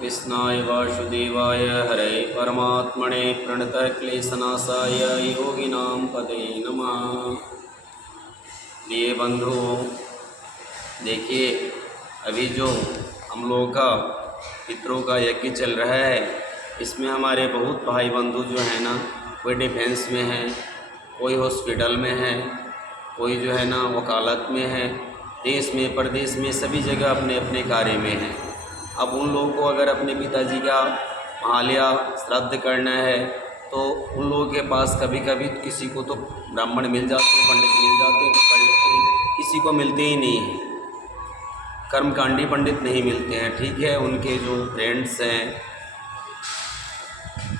कृष्णाय वासुदेवाय हरे परमात्मने प्रणतः क्लेशनाशाय योगिनां पते नमः। प्रिय बंधुओं, देखिए अभी जो हम लोगों का पितरों का यज्ञ चल रहा है, इसमें हमारे बहुत भाई बंधु जो है ना, कोई डिफेंस में है, कोई हॉस्पिटल में है, कोई जो है ना वकालत में है, देश में प्रदेश में सभी जगह अपने अपने कार्य में है। अब उन लोगों को अगर अपने पिताजी का महालया श्राद्ध करना है तो उन लोगों के पास कभी कभी किसी को तो ब्राह्मण मिल जाते हैं, पंडित मिल जाते हैं तो कर लेते हैं, किसी को मिलते ही नहीं हैं, कर्मकांडी पंडित नहीं मिलते हैं। ठीक है, उनके जो फ्रेंड्स हैं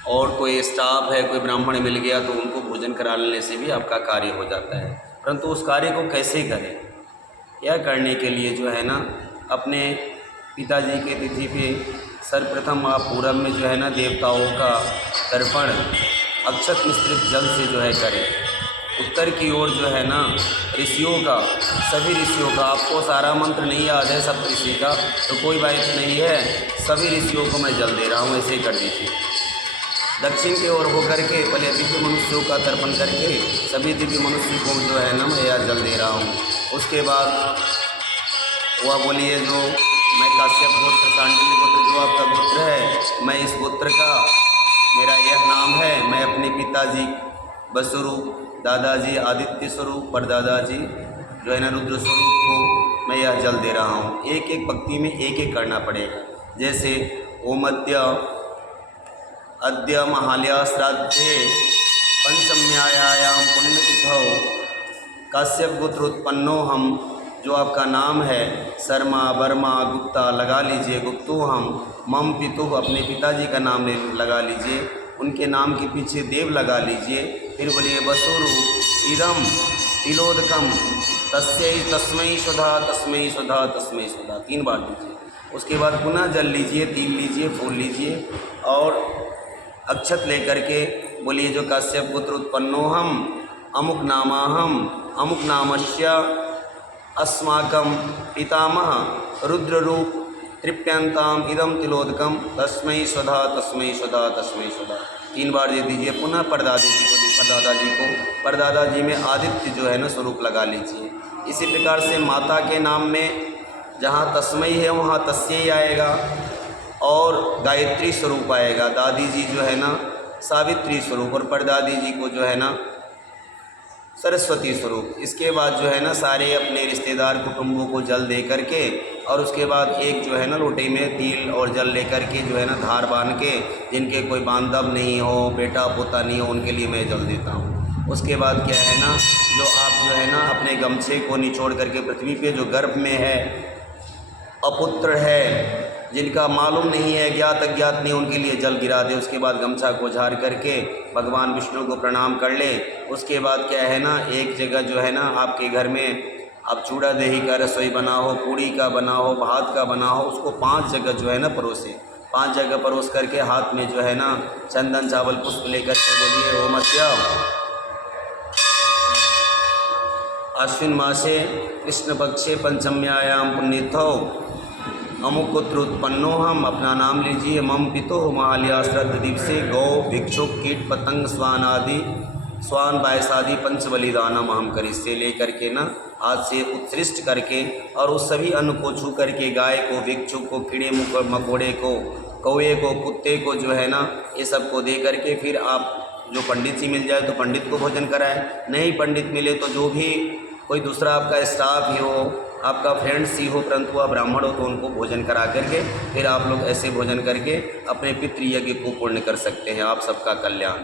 और कोई स्टाफ है, कोई ब्राह्मण मिल गया तो उनको भोजन करा लेने से भी आपका कार्य हो जाता है। परंतु उस कार्य को कैसे करें, यह करने के लिए जो है ना अपने पिताजी के तिथि पे सर्वप्रथम आप पूरब में जो है ना देवताओं का तर्पण अक्षत मिश्रित जल से जो है करें। उत्तर की ओर जो है ना ऋषियों का, सभी ऋषियों का, आपको सारा मंत्र नहीं याद है सब ऋषि का तो कोई बात नहीं है, सभी ऋषियों को मैं जल दे रहा हूँ, ऐसे ही कर दीजिए। दक्षिण की ओर होकर के पहले दिव्य मनुष्यों का तर्पण करके सभी दिव्य मनुष्यों को जो है ना मैं यह जल दे रहा हूँ। उसके बाद वह बोलिए जो मैं काश्यप गोत्र, सांडिल्य गोत्र जो आपका गोत्र है, मैं इस गोत्र का, मेरा यह नाम है, मैं अपने पिताजी वसुरूप, दादाजी आदित्य स्वरूप, परदादाजी जो है ना रुद्र स्वरूप को मैं यह जल दे रहा हूँ। एक एक पंक्ति में एक एक करना पड़ेगा। जैसे ओम अद्य महालया श्राद्धे पंचम्यायाम पुण्यतिथौ काश्यप गोत्र उत्पन्नो हम, जो आपका नाम है शर्मा, वर्मा, गुप्ता लगा लीजिए, गुप्तो हम, मम पितु अपने पिताजी का नाम लगा लीजिए, उनके नाम के पीछे देव लगा लीजिए, फिर बोलिए वसुरु इदम तिलोदकम तस्मै तस्मै स्वधा तस्मै स्वधा तस्मै स्वधा 3 बार लीजिए। उसके बाद पुनः जल लीजिए, तिल लीजिए, फूल लीजिए और अक्षत लेकर के बोलिए जो काश्यप पुत्र उत्पन्नो हम अमुक नामाहम अमुक नामस्य अस्माकं पितामह रुद्र रूप तृप्यंताम इदम तिलोदकम तस्मै स्वधा तस्मै स्वधा तस्मै स्वधा 3 बार दे दीजिए। पुनः परदादा जी को परदादा जी में आदित्य जो है ना स्वरूप लगा लीजिए। इसी प्रकार से माता के नाम में जहाँ तस्मै है वहाँ तस्यै आएगा और गायत्री स्वरूप आएगा, दादी जी जो है ना सावित्री स्वरूप और परदादी जी को जो है ना सरस्वती स्वरूप। इसके बाद जो है ना सारे अपने रिश्तेदार कुटुंबों को जल दे करके और उसके बाद एक जो है ना लोटे में तिल और जल लेकर के जो है ना धार बांध के, जिनके कोई बांधव नहीं हो, बेटा पोता नहीं हो, उनके लिए मैं जल देता हूँ। उसके बाद क्या है ना जो आप जो है ना अपने गमछे को निचोड़ करके पृथ्वी पे जो गर्भ में है, अपुत्र है, जिनका मालूम नहीं है, ज्ञात अज्ञात नहीं, उनके लिए जल गिरा दे। उसके बाद गमछा को झाड़ करके भगवान विष्णु को प्रणाम कर ले। उसके बाद क्या है ना एक जगह जो है ना आपके घर में आप चूड़ा दही का रसोई बना हो, पूड़ी का बना हो, भात का बना हो, उसको 5 जगह जो है ना परोसे। 5 जगह परोस करके हाथ में जो है ना चंदन चावल पुष्प लेकर के बोलिए ओम अश्विन मासे कृष्ण पक्षे पंचम्यायाम पुण्यतिथौ अमुक गोत्र उत्पन्नो हम, अपना नाम लीजिए, मम पितो महालया श्राद्ध दिवसे गौ भिक्षुक कीट पतंग स्वान आदि स्वान बायसादि पंच बलिदानम हम करी से लेकर के ना हाथ से उत्सृष्ट करके और उस सभी अन्न को छू करके गाय को, भिक्षुक को, कीड़े मकोड़े को, कौए को, कुत्ते को जो है ना ये सब को दे करके फिर आप जो पंडित जी मिल जाए तो पंडित को भोजन कराएं, नहीं पंडित मिले तो जो भी कोई दूसरा आपका स्टाफ ही हो, आपका फ्रेंड्स ही हो, परंतु आप ब्राह्मण हो तो उनको भोजन करा करके फिर आप लोग ऐसे भोजन करके अपने पितृयज्ञ को पूर्ण कर सकते हैं। आप सबका कल्याण।